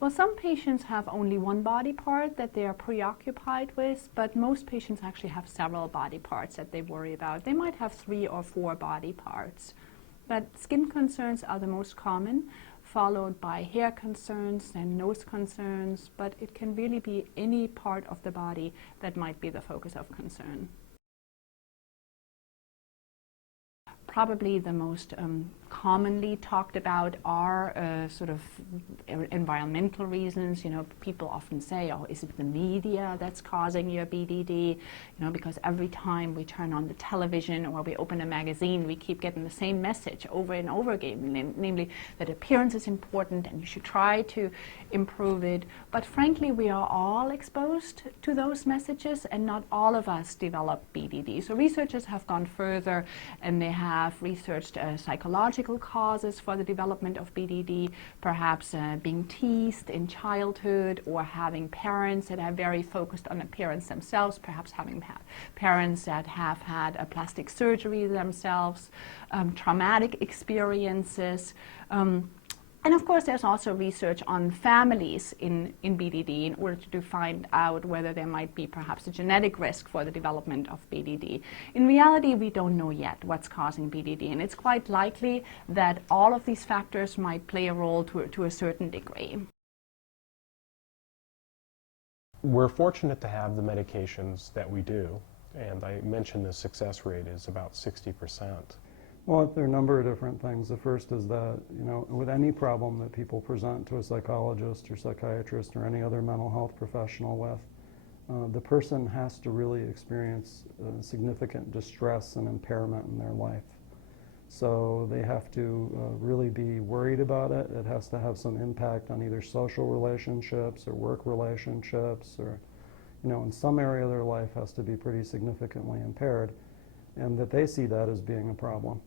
Well, some patients have only one body part that they are preoccupied with, but most patients actually have several body parts that they worry about. They might have 3 or 4 body parts. But skin concerns are the most common, followed by hair concerns and nose concerns, but it can really be any part of the body that might be the focus of concern. Probably the most commonly talked about are sort of environmental reasons. You know, people often say, oh, is it the media that's causing your BDD? You know, because every time we turn on the television or we open a magazine, we keep getting the same message over and over again, namely that appearance is important and you should try to improve it. But frankly, we are all exposed to those messages, and not all of us develop BDD. So researchers have gone further, and they have researched psychological causes for the development of BDD, perhaps being teased in childhood, or having parents that are very focused on appearance themselves, perhaps having parents that have had a plastic surgery themselves, traumatic experiences. And of course, there's also research on families in BDD in order to find out whether there might be perhaps a genetic risk for the development of BDD. In reality, we don't know yet what's causing BDD, and it's quite likely that all of these factors might play a role to a certain degree. We're fortunate to have the medications that we do, and I mentioned the success rate is about 60%. Well, there are a number of different things. The first is that, you know, with any problem that people present to a psychologist or psychiatrist or any other mental health professional with, the person has to really experience significant distress and impairment in their life. So they have to really be worried about it. It has to have some impact on either social relationships or work relationships, or, you know, in some area of their life has to be pretty significantly impaired, and that they see that as being a problem.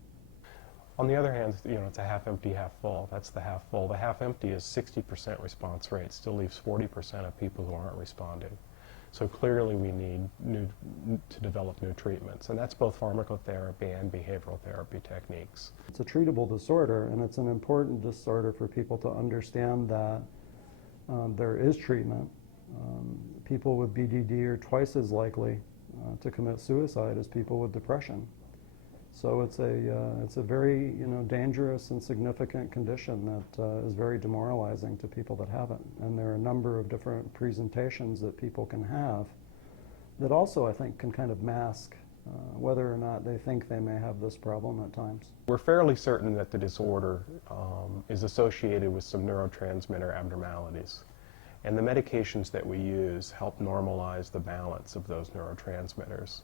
On the other hand, you know, it's a half empty, half full. That's the half full. The half empty is 60% response rate. Still leaves 40% of people who aren't responding. So clearly we need to develop new treatments, and that's both pharmacotherapy and behavioral therapy techniques. It's a treatable disorder, and it's an important disorder for people to understand that there is treatment. People with BDD are twice as likely to commit suicide as people with depression. So it's a very, you know, dangerous and significant condition that is very demoralizing to people that have it. And there are a number of different presentations that people can have that also, I think, can kind of mask whether or not they think they may have this problem at times. We're fairly certain that the disorder is associated with some neurotransmitter abnormalities. And the medications that we use help normalize the balance of those neurotransmitters.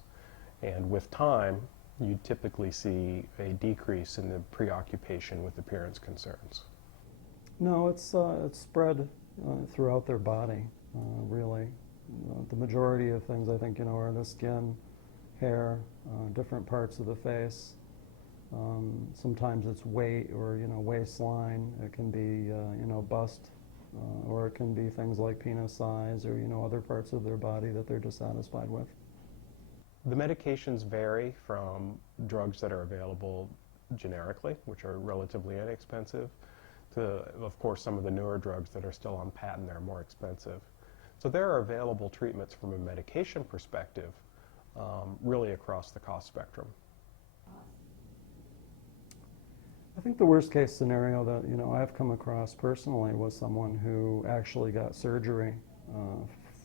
And with time, you typically see a decrease in the preoccupation with appearance concerns. No, it's spread throughout their body, really. The majority of things, I think, you know, are the skin, hair, different parts of the face. Sometimes it's weight or, you know, waistline. It can be, you know, bust, or it can be things like penis size or, you know, other parts of their body that they're dissatisfied with. The medications vary from drugs that are available generically, which are relatively inexpensive, to, of course, some of the newer drugs that are still on patent that are more expensive. So there are available treatments from a medication perspective really across the cost spectrum. I think the worst case scenario that, you know, I've come across personally was someone who actually got surgery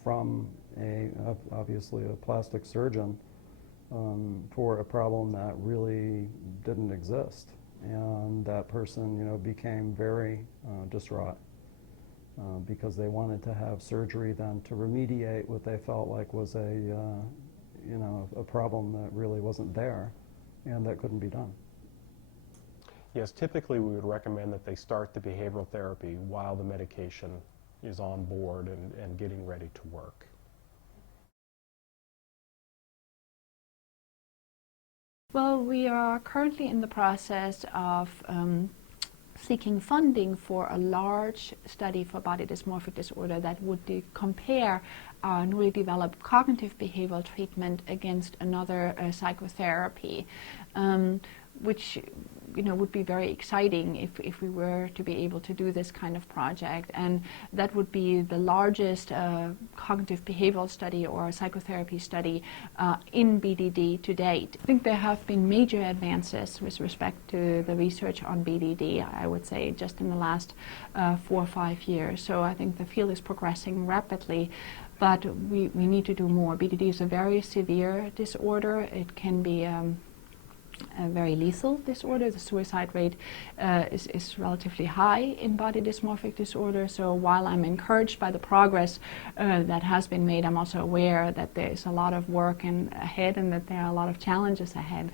from obviously a plastic surgeon for a problem that really didn't exist, and that person, you know, became very distraught because they wanted to have surgery then to remediate what they felt like was you know, a problem that really wasn't there and that couldn't be done. Yes, typically we would recommend that they start the behavioral therapy while the medication is on board and getting ready to work. Well, we are currently in the process of seeking funding for a large study for body dysmorphic disorder that would compare our newly developed cognitive behavioral treatment against another psychotherapy, which would be very exciting if we were to be able to do this kind of project, and that would be the largest cognitive behavioral study or psychotherapy study in BDD to date. I think there have been major advances with respect to the research on BDD, I would say, just in the last 4 or 5 years. So I think the field is progressing rapidly, but we need to do more. BDD is a very severe disorder. It can be a very lethal disorder. The suicide rate is relatively high in body dysmorphic disorder. So while I'm encouraged by the progress that has been made, I'm also aware that there is a lot of work ahead and that there are a lot of challenges ahead.